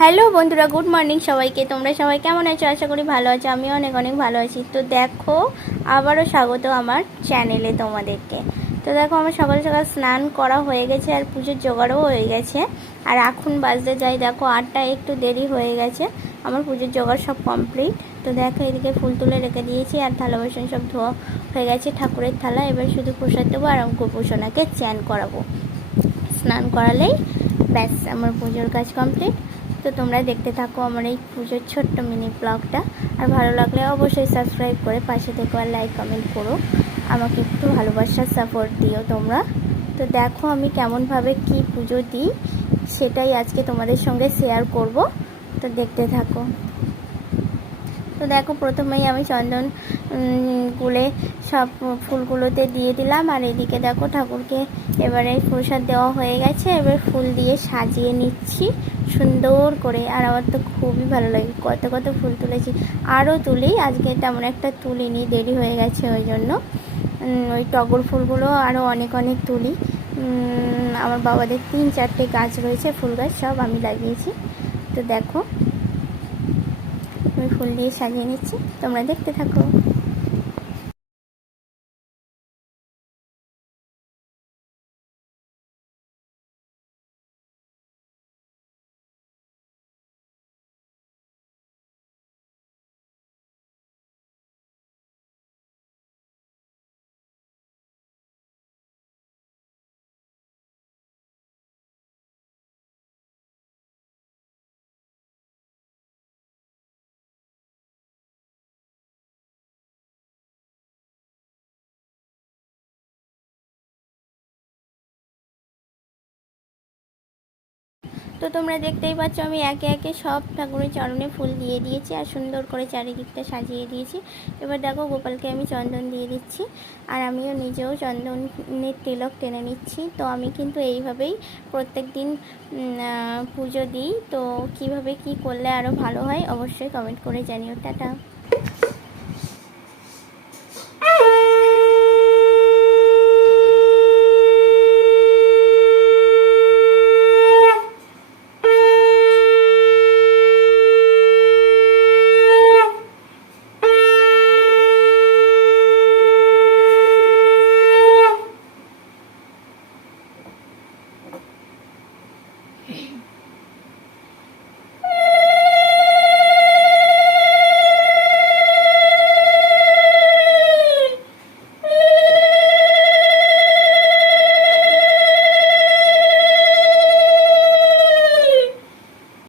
Hello বন্ধুরা, good morning সবাইকে। তোমরা সবাই কেমন আছো? আশা করি ভালো আছো। আমি অনেক অনেক ভালো আছি। তো দেখো, আবারও স্বাগত আমার চ্যানেলে তোমাদেরকে। তো দেখো, আমার সকাল সকাল স্নান করা হয়ে গেছে আর পুজোর জোগাড়ও হয়ে গেছে। আর এখন বাজতে যাই দেখো 8টা, একটু দেরি হয়ে গেছে। আমার পুজোর জোগাড় সব কমপ্লিট। তো দেখো, এদিকে ফুল তুলে রেখে দিয়েছি আর থালা বাসন সব ধোয়া হয়ে গেছে, ঠাকুরের থালা। এবার শুধু প্রসাদ দেবো আর গোপুসোনাকে চ্যান করাবো। স্নান করালেই ব্যাস আমার পুজোর কাজ কমপ্লিট। তো তোমরা দেখতে থাকো আমার এই পুজোর ছোট্ট মিনি ব্লগটা। আর ভালো লাগলে অবশ্যই সাবস্ক্রাইব করে পাশে থেকে আর লাইক কমেন্ট করো, আমাকে একটু ভালোবাসার সাপোর্ট দিও তোমরা। তো দেখো আমি কেমনভাবে কি পুজো দিই সেটাই আজকে তোমাদের সঙ্গে শেয়ার করব। তো দেখতে থাকো। তো দেখো, প্রথমেই আমি চন্দন গুলে সব ফুলগুলোতে দিয়ে দিলাম। আর এদিকে দেখো ঠাকুরকে এবারে প্রসাদ দেওয়া হয়ে গেছে। এবার ফুল দিয়ে সাজিয়ে নিচ্ছি সুন্দর করে। আর আমার তো খুবই ভালো লাগে, কত কত ফুল তুলেছি। আরও তুলি, আজকে তেমন একটা তুলিনি, দেরি হয়ে গেছে ওই জন্য। ওই টগর ফুলগুলো আরও অনেক অনেক তুলি। আমার বাবাদের 3-4টে গাছ রয়েছে, ফুল গাছ, সব আমি লাগিয়েছি। তো দেখো আমি ফুল দিয়ে সাজিয়ে নিচ্ছি, তোমরা দেখতে থাকো। তো তোমরা দেখতেই পাচ্ছ আমি একে একে সব ঠাকুরের চরণে ফুল দিয়ে দিয়েছি আর সুন্দর করে চারিদিকটা সাজিয়ে দিয়েছি। এবার দেখো, গোপালকে আমি চন্দন দিয়ে দিচ্ছি আর আমিও নিজেও চন্দনের তিলক টেনে নিচ্ছি। তো আমি কিন্তু এইভাবেই প্রত্যেক দিন পুজো দিই। তো কিভাবে কি করলে আরও ভালো হয় অবশ্যই কমেন্ট করে জানিও। টাটা।